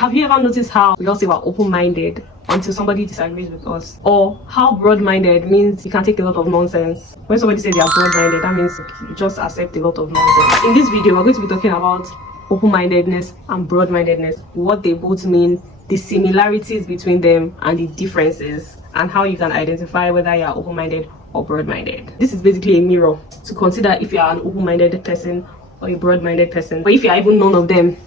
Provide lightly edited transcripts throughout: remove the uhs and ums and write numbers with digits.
Have you ever noticed how we all say we're open-minded until somebody disagrees with us? Or how broad-minded means you can take a lot of nonsense. When somebody says they are broad-minded, that means you just accept a lot of nonsense. In this video, we're going to be talking about open-mindedness and broad-mindedness, what they both mean, the similarities between them and the differences, and how you can identify whether you are open-minded or broad-minded. This is basically a mirror to consider if you are an open-minded person or a broad-minded person, or if you are even none of them.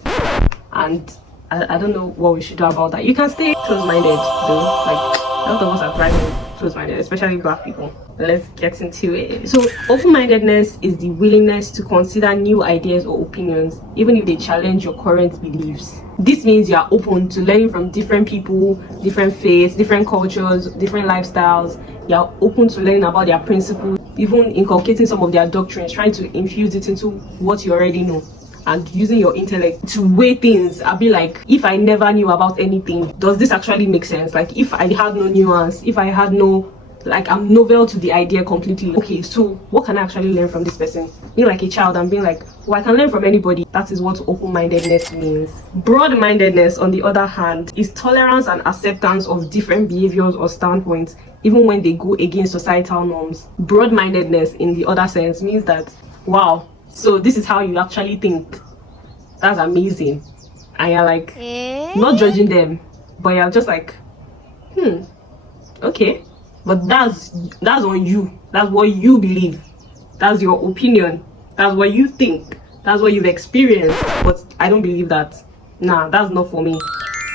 And I don't know what we should do about that. You can stay close-minded though, like a lot of us are thriving close-minded, especially black people. Let's get into it. So open-mindedness is the willingness to consider new ideas or opinions, even if they challenge your current beliefs. This means you are open to learning from different people, different faiths, different cultures, different lifestyles. You are open to learning about their principles, even inculcating some of their doctrines, trying to infuse it into what you already know, and using your intellect to weigh things. I'll be like, if I never knew about anything, does this actually make sense? Like, if I had no nuance, if I had no, like, I'm novel to the idea completely. Okay, so what can I actually learn from this person? Being like a child and being like, well, I can learn from anybody. That is what open-mindedness means. Broad-mindedness, on the other hand, is tolerance and acceptance of different behaviors or standpoints, even when they go against societal norms. Broad-mindedness, in the other sense, means that, wow, so this is how you actually think. That's amazing. And you're like, not judging them, but you're just like, okay. But that's on you. That's what you believe. That's your opinion. That's what you think. That's what you've experienced. But I don't believe that. Nah, that's not for me.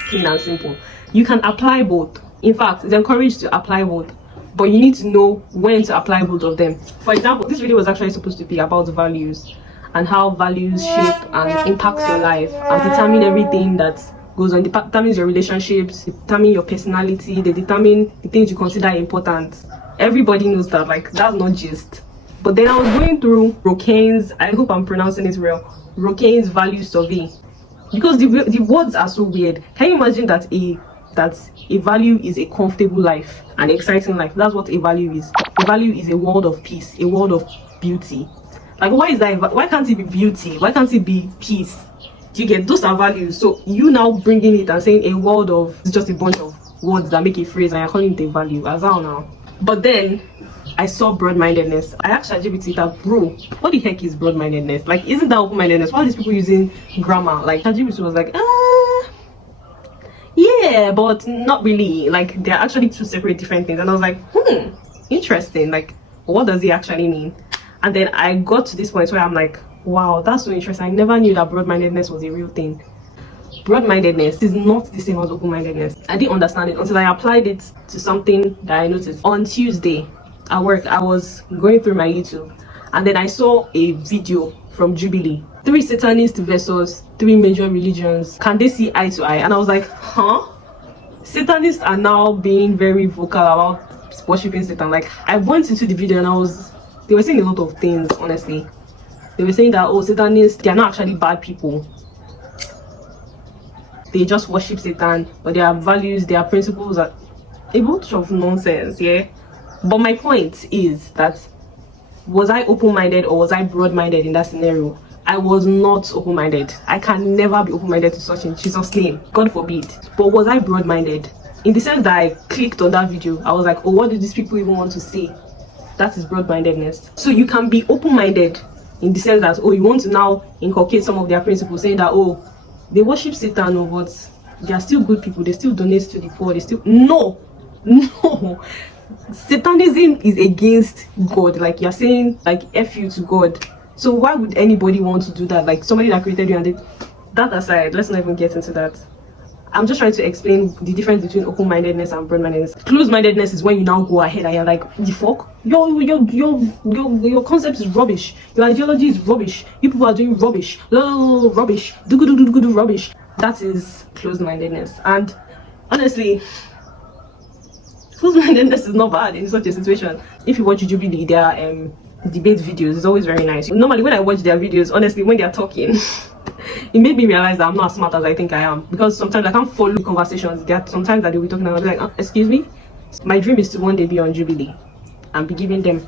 Plain and simple. You can apply both. In fact, it's encouraged to apply both, but you need to know when to apply both of them. For example, this video was actually supposed to be about values and how values shape and impact your life and determine everything that goes on. It determines your relationships, it determines your personality, they determine the things you consider important. Everybody knows that, like, that's not just. But then I was going through Rokane's, I hope I'm pronouncing it well, Rokane's value survey, because the words are so weird. Can you imagine that a value is a comfortable life, an exciting life? That's what a value is. A value is a world of peace, a world of beauty. Like, why is that? Why can't it be beauty? Why can't it be peace? Do you get? Those are values. So you now bringing it and saying a world of, it's just a bunch of words that make a phrase and you're calling it a value. As well now. But then I saw broad-mindedness. I asked ChatGPT that, bro, what the heck is broad-mindedness? Like, isn't that open-mindedness? Why are these people using grammar? Like, ChatGPT was like, yeah, but not really. Like, they're actually two separate different things. And I was like, interesting. Like, what does it actually mean? And then I got to this point where I'm like, wow, that's so interesting. I never knew that broad-mindedness was a real thing. Broad-mindedness is not the same as open-mindedness. I didn't understand it until I applied it to something that I noticed. On Tuesday at work, I was going through my YouTube and then I saw a video from Jubilee. 3 Satanists versus 3 major religions. Can they see eye to eye? And I was like, huh? Satanists are now being very vocal about worshiping Satan. Like, I went into the video and they were saying a lot of things, honestly. They were saying that, oh, Satanists, they are not actually bad people. They just worship Satan, but their values, their principles are a bunch of nonsense, yeah? But my point is that, was I open-minded or was I broad-minded in that scenario? I was not open-minded. I can never be open-minded to such in Jesus' name. God forbid. But was I broad-minded? In the sense that I clicked on that video, I was like, oh, what do these people even want to say? That is broad-mindedness. So you can be open-minded in the sense that, oh, you want to now inculcate some of their principles, saying that, oh, they worship Satan, but they are still good people, they still donate to the poor, they still, no, Satanism is against God. Like, you're saying, like, F you to God. So why would anybody want to do that? Like, somebody that created you and that aside, let's not even get into that. I'm just trying to explain the difference between open-mindedness and broad-mindedness. Closed-mindedness is when you now go ahead and you're like, the fuck? Your concept is rubbish. Your ideology is rubbish. You people are doing rubbish. Rubbish. Do rubbish. That is closed-mindedness. And honestly, closed-mindedness is not bad in such a situation. If you watch Jubilee, their debate videos, it's always very nice. Normally, when I watch their videos, honestly, when they're talking, it made me realize that I'm not as smart as I think I am, because sometimes I can't follow conversations. There are sometimes that they'll be talking and I'll be like, excuse me, my dream is to one day be on Jubilee and be giving them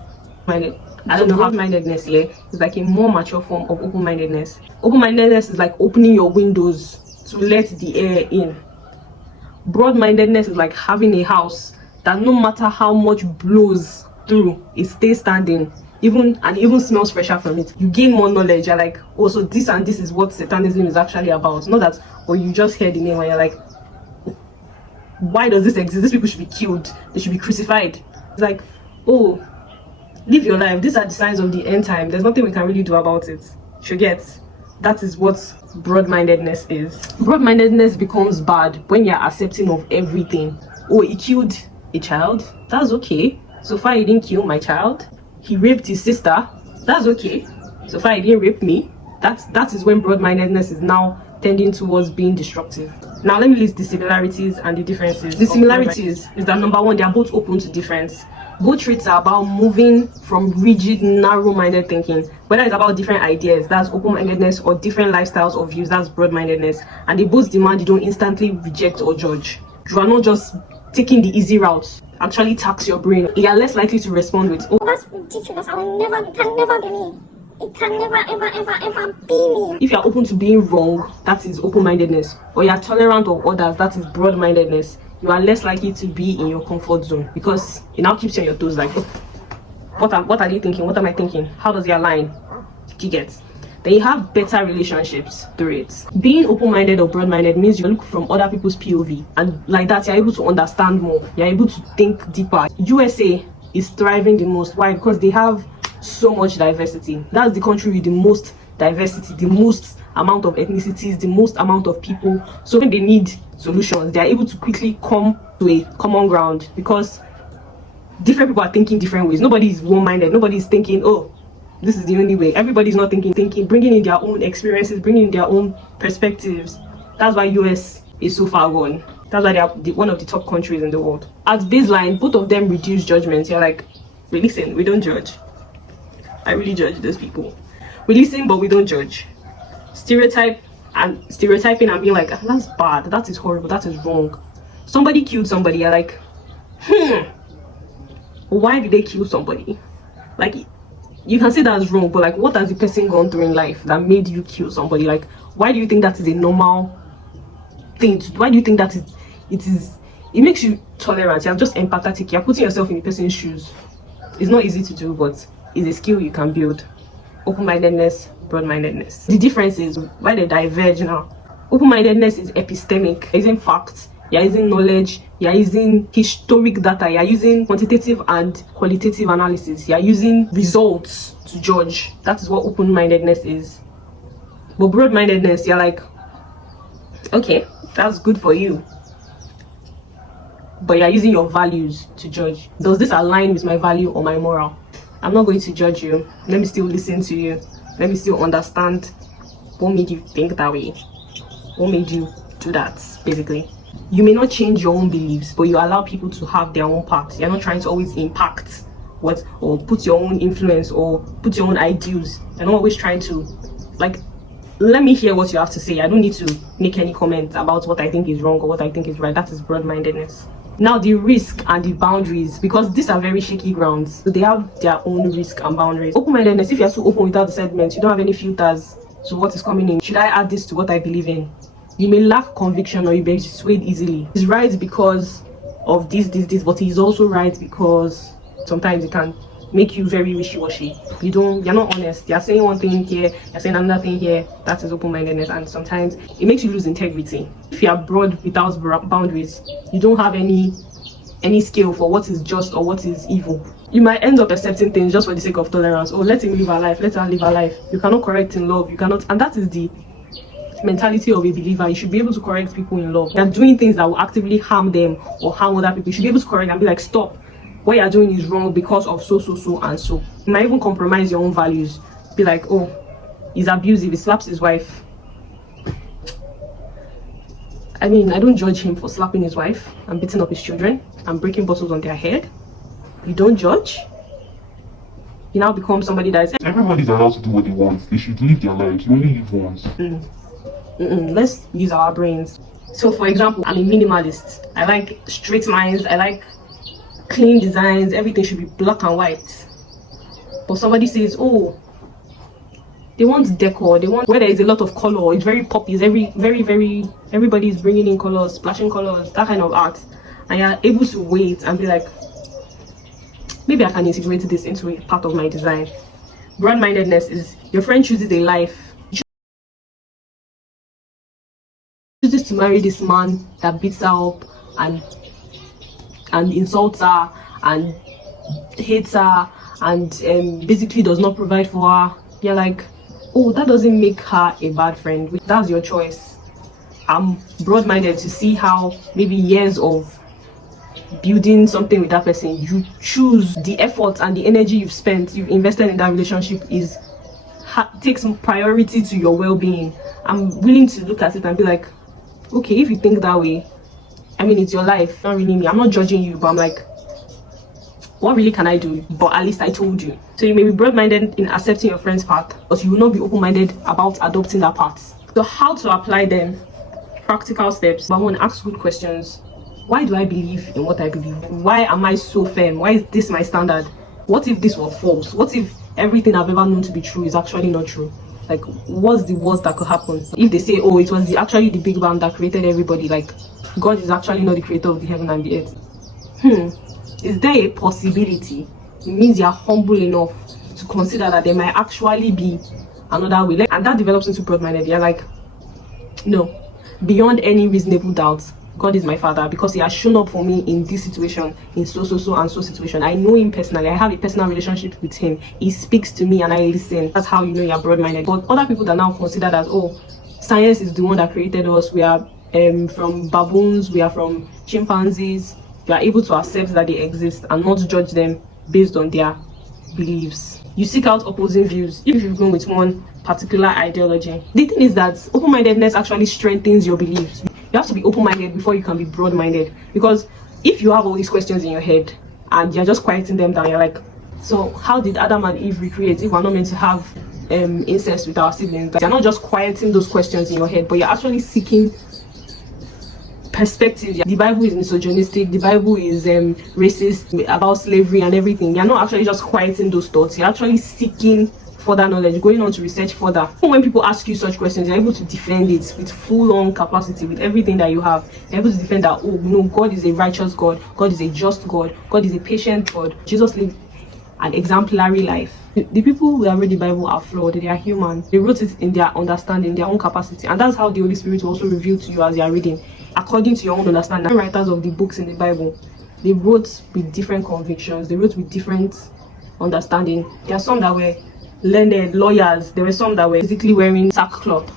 I don't know, broad-mindedness here is like a more mature form of open-mindedness. Open-mindedness is like opening your windows to let the air in. Broad-mindedness is like having a house that no matter how much blows through, it stays standing, even smells fresher from it. You gain more knowledge. You're like, oh, so this and this is what Satanism is actually about. Not that, or you just hear the name and you're like, why does this exist? These people should be killed. They should be crucified. It's like, oh, live your life. These are the signs of the end time. There's nothing we can really do about it. You get? That is what broad-mindedness is. Broad-mindedness becomes bad when you're accepting of everything. Oh, he killed a child. That's okay. So far, he didn't kill my child. He raped his sister. That's okay. So far, he didn't rape me. That is when broad-mindedness is now tending towards being destructive. Now, let me list the similarities and the differences. The similarities is that number one, they are both open to difference. Both traits are about moving from rigid, narrow-minded thinking. Whether it's about different ideas, that's open-mindedness, or different lifestyles or views, that's broad-mindedness. And they both demand you don't instantly reject or judge. You are not just taking the easy route. Actually tax your brain. You are less likely to respond with, oh, that's ridiculous. It can never be me. It can never, ever be me. If you are open to being wrong, that is open-mindedness. Or you are tolerant of others, that is broad-mindedness. You are less likely to be in your comfort zone because it now keeps you on your toes. Like, oh, what are they thinking? What am I thinking? How does it align? You get? Then you have better relationships through it. Being open-minded or broad-minded means you look from other people's POV, and like that you're able to understand more. You're able to think deeper. USA is thriving the most. Why? Because they have so much diversity. That's the country with the most diversity, the most amount of ethnicities, the most amount of people. So when they need solutions, they are able to quickly come to a common ground because different people are thinking different ways. Nobody is one-minded. Nobody is thinking, oh, this is the only way. Everybody's not thinking, bringing in their own experiences, bringing in their own perspectives. That's why US is so far gone. That's why they are one of the top countries in the world. At baseline, both of them reduce judgment. You're like, we listen, we don't judge. I really judge those people. We listen, but we don't judge. Stereotyping and being like, that's bad, that is horrible, that is wrong. Somebody killed somebody. You're like, why did they kill somebody? Like, you can say that's wrong, but like, what has the person gone through in life that made you kill somebody? Like, why do you think that is a normal thing to do? Why do you think that it makes you tolerant? You're just empathetic. You're putting yourself in the person's shoes. It's not easy to do, but it's a skill you can build. Open-mindedness, broad-mindedness. The difference is why they diverge now. Open-mindedness is epistemic. You're using facts, you're using knowledge, you're using historic data, you're using quantitative and qualitative analysis, you're using results to judge. That is what open-mindedness is. But broad-mindedness, you're like, okay, that's good for you, but you're using your values to judge. Does this align with my value or my moral? I'm not going to judge you. Let me still listen to you. Let me still understand what made you think that way. What made you do that, basically. You may not change your own beliefs, but you allow people to have their own path. You're not trying to always impact or put your own influence or put your own ideals. You're not always trying to, like, let me hear what you have to say. I don't need to make any comment about what I think is wrong or what I think is right. That is broad-mindedness. Now, the risk and the boundaries, because these are very shaky grounds, so they have their own risk and boundaries. Open-mindedness, if you're too open without the segments, you don't have any filters to what is coming in. Should I add this to what I believe in? You may lack conviction or you may be swayed easily. He's right because of this, but he's also right because sometimes it can make you very wishy-washy. You're not honest. You're saying one thing here, you're saying another thing here. That is open-mindedness, and sometimes it makes you lose integrity. If you are broad without boundaries, you don't have any scale for what is just or what is evil. You might end up accepting things just for the sake of tolerance. Oh, let him live our life, let her live her life. You cannot correct in love. You cannot, and that is the mentality of a believer. You should be able to correct people in love. You're doing things that will actively harm them or harm other people. You should be able to correct and be like, stop. What you're doing is wrong because of so and so. You might even compromise your own values. Be like, oh, he's abusive, he slaps his wife. I mean, I don't judge him for slapping his wife and beating up his children and breaking bottles on their head. You don't judge. You now become somebody that is, everybody's allowed to do what they want. They should live their lives. You only live once. Let's use our brains. So for example, I'm a minimalist. I like straight lines. I like clean designs. Everything should be black and white. But somebody says, oh, They want decor. They want where there is a lot of color. It's very poppy. It's everybody is bringing in colors, splashing colors, that kind of art. And you're able to wait and be like, maybe I can integrate this into a part of my design. Broad-mindedness is your friend chooses a life, chooses to marry this man that beats her up and insults her and hates her and basically does not provide for her. You're like, oh, that doesn't make her a bad friend. That's your choice. I'm broad-minded to see how maybe years of building something with that person, you choose the effort and the energy you've invested in that relationship takes priority to your well-being. I'm willing to look at it and be like, okay, if you think that way, I mean, it's your life, not really me. I'm not judging you, but I'm like, what really can I do? But at least I told you. So you may be broad-minded in accepting your friend's path, but you will not be open-minded about adopting that path. So how to apply them? Practical steps. But I want to ask good questions. Why do I believe in what I believe? Why am I so firm? Why is this my standard? What if this was false? What if everything I've ever known to be true is actually not true? Like, what's the worst that could happen? If they say, oh, it was actually the Big Bang that created everybody, like, God is actually not the creator of the heaven and the earth. Is there a possibility? It means you're humble enough to consider that there might actually be another way. And that develops into broad-minded. You're like, no, beyond any reasonable doubt, God is my father because he has shown up for me in this situation, in so and so situation. I know him personally. I have a personal relationship with him. He speaks to me and I listen. That's how you know you're broad-minded. But other people that now consider that, oh, science is the one that created us. We are from baboons. We are from chimpanzees. You are able to accept that they exist and not judge them based on their beliefs. You seek out opposing views if you've gone with one particular ideology. The thing is that open-mindedness actually strengthens your beliefs. You have to be open-minded before you can be broad-minded, because if you have all these questions in your head and you're just quieting them down, you're like, so how did Adam and Eve recreate if we're not meant to have incest with our siblings? You're not just quieting those questions in your head, but you're actually seeking perspective. The Bible is misogynistic, the Bible is racist about slavery and everything. You're not actually just quieting those thoughts, you're actually seeking further knowledge, going on to research further. When people ask you such questions, you're able to defend it with full-on capacity, with everything that you have. You're able to defend that, oh no, God is a righteous God, God is a just God, God is a patient God. Jesus lived an exemplary life. The people who have read the Bible are flawed, they are human. They wrote it in their understanding, their own capacity, and that's how the Holy Spirit will also reveal to you as you are reading, according to your own understanding. The writers of the books in the Bible, they wrote with different convictions, they wrote with different understanding. There are some that were learned lawyers, there were some that were physically wearing sackcloth.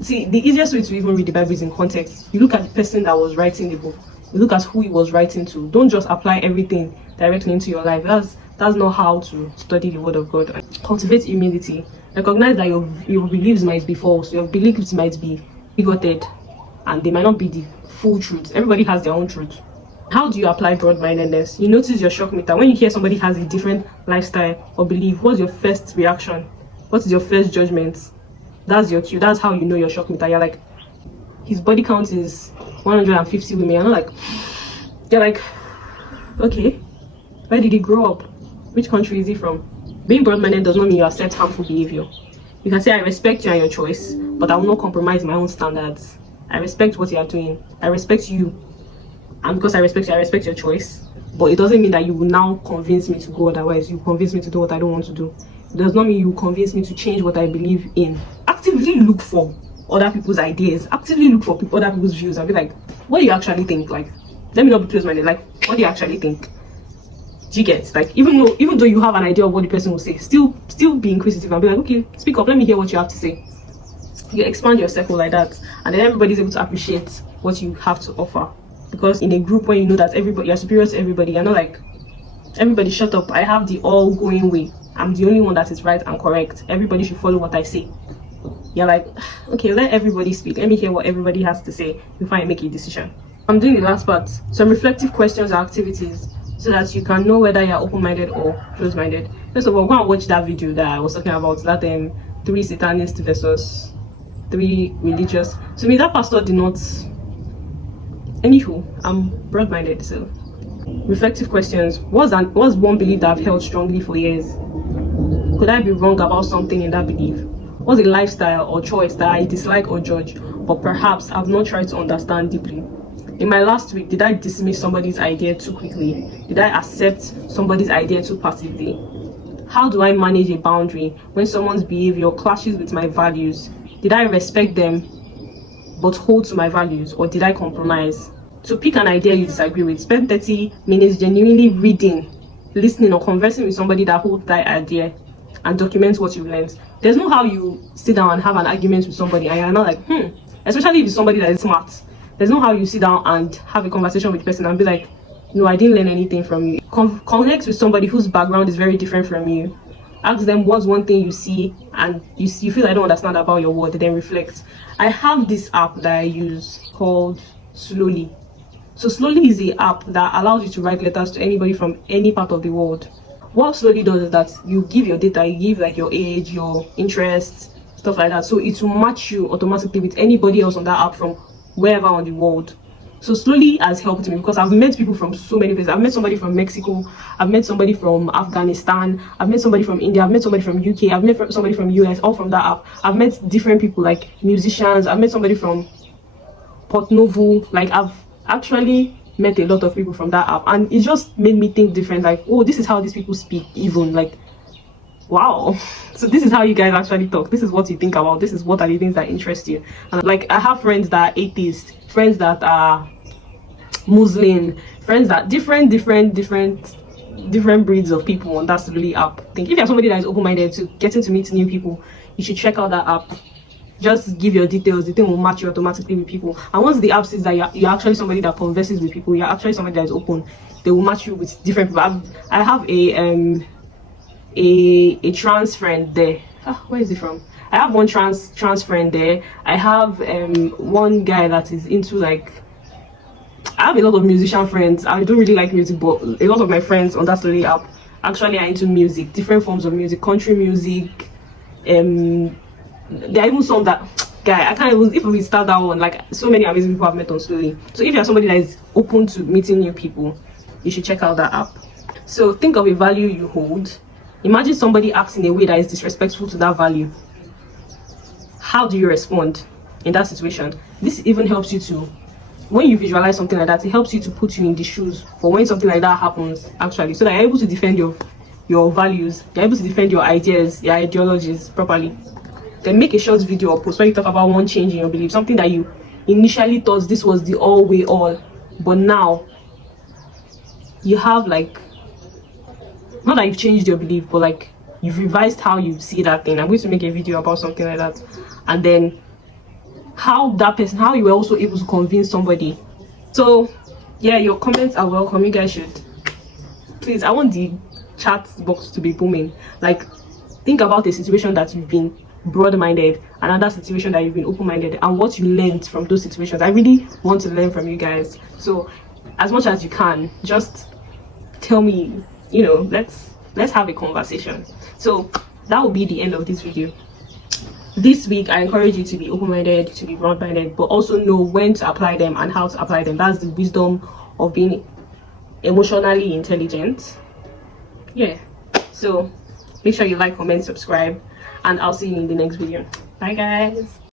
See, the easiest way to even read the Bible is in context. You look at the person that was writing the book, you look at who he was writing to. Don't just apply everything directly into your life. That's not how to study the word of God. Cultivate humility. Recognize that your beliefs might be false, your beliefs might be bigoted, and they might not be the full truth. Everybody has their own truth. How do you apply broad-mindedness? You notice your shock meter. When you hear somebody has a different lifestyle or belief, what's your first reaction? What is your first judgment? That's your cue. That's how you know your shock meter. You're like, his body count is 150 women. You're not like, you're like, okay, where did he grow up? Which country is he from? Being broad-minded does not mean you accept harmful behavior. You can say, I respect you and your choice, but I will not compromise my own standards. I respect what you are doing. I respect you. And because I respect you, I respect your choice. But it doesn't mean that you will now convince me to go otherwise. You convince me to do what I don't want to do. It does not mean you convince me to change what I believe in. Actively look for other people's ideas. Actively look for other people's views and be like, what do you actually think? Like, let me not be close-minded. Like, what do you actually think? Do you get? Like, even though you have an idea of what the person will say, still be inquisitive and be like, okay, speak up. Let me hear what you have to say. You expand your circle like that, and then everybody's able to appreciate what you have to offer. Because in a group where you know that you're superior to everybody, you're not like, everybody shut up, I have the all-going way, I'm the only one that is right and correct, everybody should follow what I say. You're like, okay, let everybody speak, let me hear what everybody has to say before I make a decision. I'm doing the last part, some reflective questions or activities, so that you can know whether you're open-minded or closed-minded. First of all, go and watch that video that I was talking about, that 3 Satanists versus 3 religious. To me, that pastor did not. Anywho, I'm broad-minded, so reflective questions. What's one belief that I've held strongly for years? Could I be wrong about something in that belief? What's a lifestyle or choice that I dislike or judge, but perhaps I've not tried to understand deeply? In my last week, did I dismiss somebody's idea too quickly? Did I accept somebody's idea too passively? How do I manage a boundary when someone's behavior clashes with my values? Did I respect them but hold to my values, or did I compromise? To pick an idea you disagree with, spend 30 minutes genuinely reading, listening, or conversing with somebody that holds that idea and document what you learned. There's no how you sit down and have an argument with somebody and you're not like, especially if it's somebody that is smart. There's no how you sit down and have a conversation with the person and be like, no, I didn't learn anything from you. Connect with somebody whose background is very different from you. Ask them what's one thing you see and you feel I don't understand about your world, then reflect. I have this app that I use called Slowly. So Slowly is the app that allows you to write letters to anybody from any part of the world. What Slowly does is that you give your data, you give like your age, your interests, stuff like that. So it will match you automatically with anybody else on that app from wherever on the world. So Slowly has helped me because I've met people from so many places. I've met somebody from Mexico, I've met somebody from Afghanistan, I've met somebody from India, I've met somebody from UK, I've met somebody from US, all from that app. I've met different people like musicians, I've met somebody from Port Novo. Like I've actually met a lot of people from that app, and it just made me think different. Like, oh, this is how these people speak, even like, wow. So this is how you guys actually talk. This is what you think about. This is what are the things that interest you. And like I have friends that are atheists, friends that are Muslim, friends that different breeds of people on that Slowly app. I think if you're somebody that is open-minded to getting to meet new people, you should check out that app. Just give your details, the thing will match you automatically with people. And once the app says that you're actually somebody that converses with people, you're actually somebody that is open, they will match you with different people. I have a trans friend there. Where is it from? I have one trans friend there. I have one guy that is into like, I have a lot of musician friends. I don't really like music, but a lot of my friends on that Slowly app actually are into music, different forms of music, country music. There are even some that, guy, I can't even, if we start that one, like so many amazing people I've met on Slowly. So if you're somebody that is open to meeting new people, you should check out that app. So think of a value you hold. Imagine somebody acts in a way that is disrespectful to that value. How do you respond in that situation? This even helps you to, when you visualize something like that, it helps you to put you in the shoes for when something like that happens, actually, so that you're able to defend your values, you're able to defend your ideas, your ideologies properly. Then make a short video or post where you talk about one change in your belief, something that you initially thought this was the all way all, but now you have like, not that you've changed your belief, but like you've revised how you see that thing. I'm going to make a video about something like that, and then how you were also able to convince somebody. So yeah, your comments are welcome. You guys should please, I want the chat box to be booming. Like, think about a situation that you've been broad-minded, another situation that you've been open-minded, and what you learned from those situations. I really want to learn from you guys, so as much as you can, just tell me, you know, let's have a conversation. So that will be the end of this video. This week I encourage you to be open-minded, to be broad-minded, but also know when to apply them and how to apply them. That's the wisdom of being emotionally intelligent. Yeah, so make sure you like, comment, subscribe, and I'll see you in the next video. Bye guys.